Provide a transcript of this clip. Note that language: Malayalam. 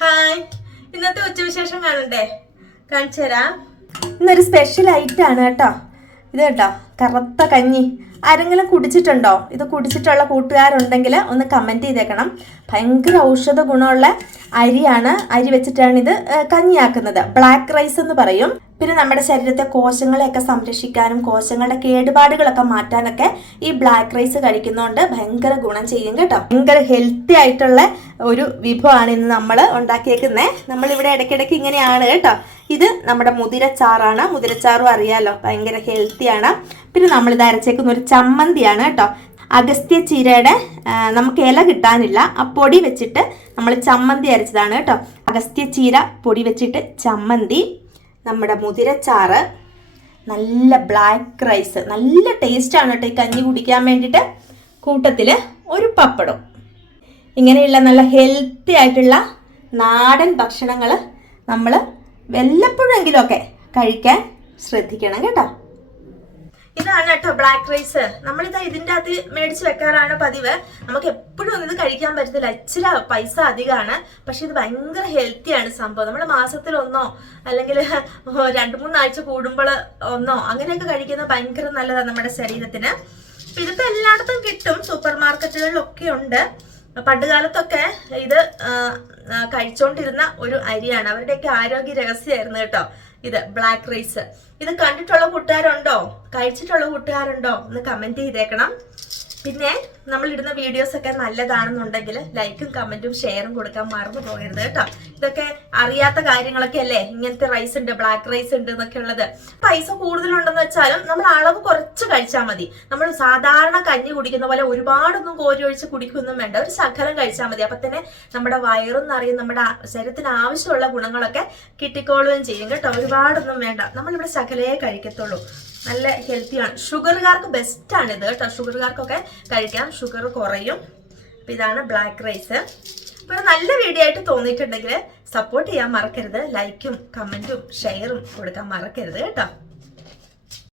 ഹായ്, ഇന്നത്തെ ഉച്ചവിശേഷം കാണണ്ടേ? കാണിച്ചു തരാം. ഇന്നൊരു സ്പെഷ്യൽ ഐറ്റം ആണ് കേട്ടോ. ഇത് കേട്ടോ, കറുത്ത കഞ്ഞി. ആരെങ്കിലും കുടിച്ചിട്ടുണ്ടോ? ഇത് കുടിച്ചിട്ടുള്ള കൂട്ടുകാരുണ്ടെങ്കിൽ ഒന്ന് കമൻറ്റ് ചെയ്തേക്കണം. ഭയങ്കര ഔഷധ ഗുണമുള്ള അരിയാണ്. അരി വെച്ചിട്ടാണ് ഇത് കഞ്ഞിയാക്കുന്നത്. ബ്ലാക്ക് റൈസ് എന്ന് പറയും. പിന്നെ നമ്മുടെ ശരീരത്തെ കോശങ്ങളെയൊക്കെ സംരക്ഷിക്കാനും കോശങ്ങളുടെ കേടുപാടുകളൊക്കെ മാറ്റാനൊക്കെ ഈ ബ്ലാക്ക് റൈസ് കഴിക്കുന്നതുകൊണ്ട് ഭയങ്കര ഗുണം ചെയ്യും കേട്ടോ. ഭയങ്കര ഹെൽത്തി ആയിട്ടുള്ള ഒരു വിഭവമാണ് ഇന്ന് നമ്മൾ ഉണ്ടാക്കിയേക്കുന്നത്. നമ്മളിവിടെ ഇടയ്ക്കിടയ്ക്ക് ഇങ്ങനെയാണ് കേട്ടോ. ഇത് നമ്മുടെ മുതിരച്ചാറാണ്. മുതിരച്ചാറും അറിയാലോ, ഭയങ്കര ഹെൽത്തിയാണ്. പിന്നെ നമ്മളിത് അരച്ചേക്കുന്ന ഒരു ചമ്മന്തിയാണ് കേട്ടോ. അഗസ്ത്യ ചീരയുടെ നമുക്ക് ഇല കിട്ടാനില്ല, ആ പൊടി വെച്ചിട്ട് നമ്മൾ ചമ്മന്തി അരച്ചതാണ് കേട്ടോ. അഗസ്ത്യ ചീര പൊടി വെച്ചിട്ട് ചമ്മന്തി, നമ്മുടെ മുതിരച്ചാറ്, നല്ല ബ്ലാക്ക് റൈസ്. നല്ല ടേസ്റ്റാണ് കേട്ടോ ഈ കഞ്ഞി കുടിക്കാൻ വേണ്ടിയിട്ട്. കൂട്ടത്തിൽ ഒരു പപ്പടം. ഇങ്ങനെയുള്ള നല്ല ഹെൽത്തി ആയിട്ടുള്ള നാടൻ ഭക്ഷണങ്ങൾ നമ്മൾ വല്ലപ്പോഴെങ്കിലും ഒക്കെ കഴിക്കാൻ ശ്രദ്ധിക്കണം കേട്ടോ. ഇതാണ് കേട്ടോ ബ്ലാക്ക് റൈസ്. നമ്മളിതാ ഇതിൻ്റെ അകത്ത് മേടിച്ച് വെക്കാറാണ് പതിവ്. നമുക്ക് എപ്പോഴും ഒന്നും ഇത് കഴിക്കാൻ പറ്റത്തില്ല, ഇച്ചിരി പൈസ അധികമാണ്. പക്ഷെ ഇത് ഭയങ്കര ഹെൽത്തിയാണ് സംഭവം. നമ്മൾ മാസത്തിൽ ഒന്നോ അല്ലെങ്കിൽ 2-3 ആഴ്ച കൂടുമ്പോൾ ഒന്നോ അങ്ങനെയൊക്കെ കഴിക്കുന്നത് ഭയങ്കര നല്ലതാണ് നമ്മുടെ ശരീരത്തിന്. ഇതിപ്പോൾ എല്ലായിടത്തും കിട്ടും, സൂപ്പർ മാർക്കറ്റുകളിലൊക്കെ ഉണ്ട്. പണ്ട് കാലത്തൊക്കെ ഇത് കഴിച്ചോണ്ടിരുന്ന ഒരു അരിയാണ്. അവരുടെയൊക്കെ ആരോഗ്യ രഹസ്യമായിരുന്നു കേട്ടോ ഇത് ബ്ലാക്ക് റൈസ്. ഇത് കണ്ടിട്ടുള്ള കൂട്ടുകാരുണ്ടോ, കഴിച്ചിട്ടുള്ള കൂട്ടുകാരുണ്ടോ എന്ന് കമന്റ് ചെയ്തേക്കണം. പിന്നെ നമ്മൾ ഇടുന്ന വീഡിയോസ് ഒക്കെ നല്ലതാണെന്നുണ്ടെങ്കിൽ ലൈക്കും കമന്റും ഷെയറും കൊടുക്കാൻ മറന്നു പോകരുത് കേട്ടോ. ഇതൊക്കെ അറിയാത്ത കാര്യങ്ങളൊക്കെ അല്ലേ, ഇങ്ങനത്തെ റൈസ് ഉണ്ട്, ബ്ലാക്ക് റൈസ് ഉണ്ട് എന്നൊക്കെ ഉള്ളത്. പൈസ കൂടുതലുണ്ടെന്ന് വെച്ചാലും നമ്മൾ അളവ് കുറച്ച് കഴിച്ചാൽ മതി. നമ്മൾ സാധാരണ കഞ്ഞി കുടിക്കുന്ന പോലെ ഒരുപാടൊന്നും കോരി ഒഴിച്ച് കുടിക്കൊന്നും വേണ്ട, ഒരു ശകലം കഴിച്ചാൽ മതി. അപ്പൊ തന്നെ നമ്മുടെ വയറും നിറയും, നമ്മുടെ ശരീരത്തിന് ആവശ്യമുള്ള ഗുണങ്ങളൊക്കെ കിട്ടിക്കോളുകയും ചെയ്യും കേട്ടോ. ഒരുപാടൊന്നും വേണ്ട, നമ്മളിവിടെ ശകലേ കഴിക്കത്തുള്ളൂ. നല്ല ഹെൽത്തിയാണ്. ഷുഗറുകാർക്ക് ബെസ്റ്റാണ് ഇത് കേട്ടോ. ഷുഗറുകാർക്കൊക്കെ കഴിക്കാം, ഷുഗർ കുറയും. അപ്പം ഇതാണ് ബ്ലാക്ക് റൈസ്. അപ്പോൾ നല്ല വീഡിയോ ആയിട്ട് തോന്നിയിട്ടുണ്ടെങ്കിൽ സപ്പോർട്ട് ചെയ്യാൻ മറക്കരുത്. ലൈക്കും കമൻറ്റും ഷെയറും കൊടുക്കാൻ മറക്കരുത് കേട്ടോ.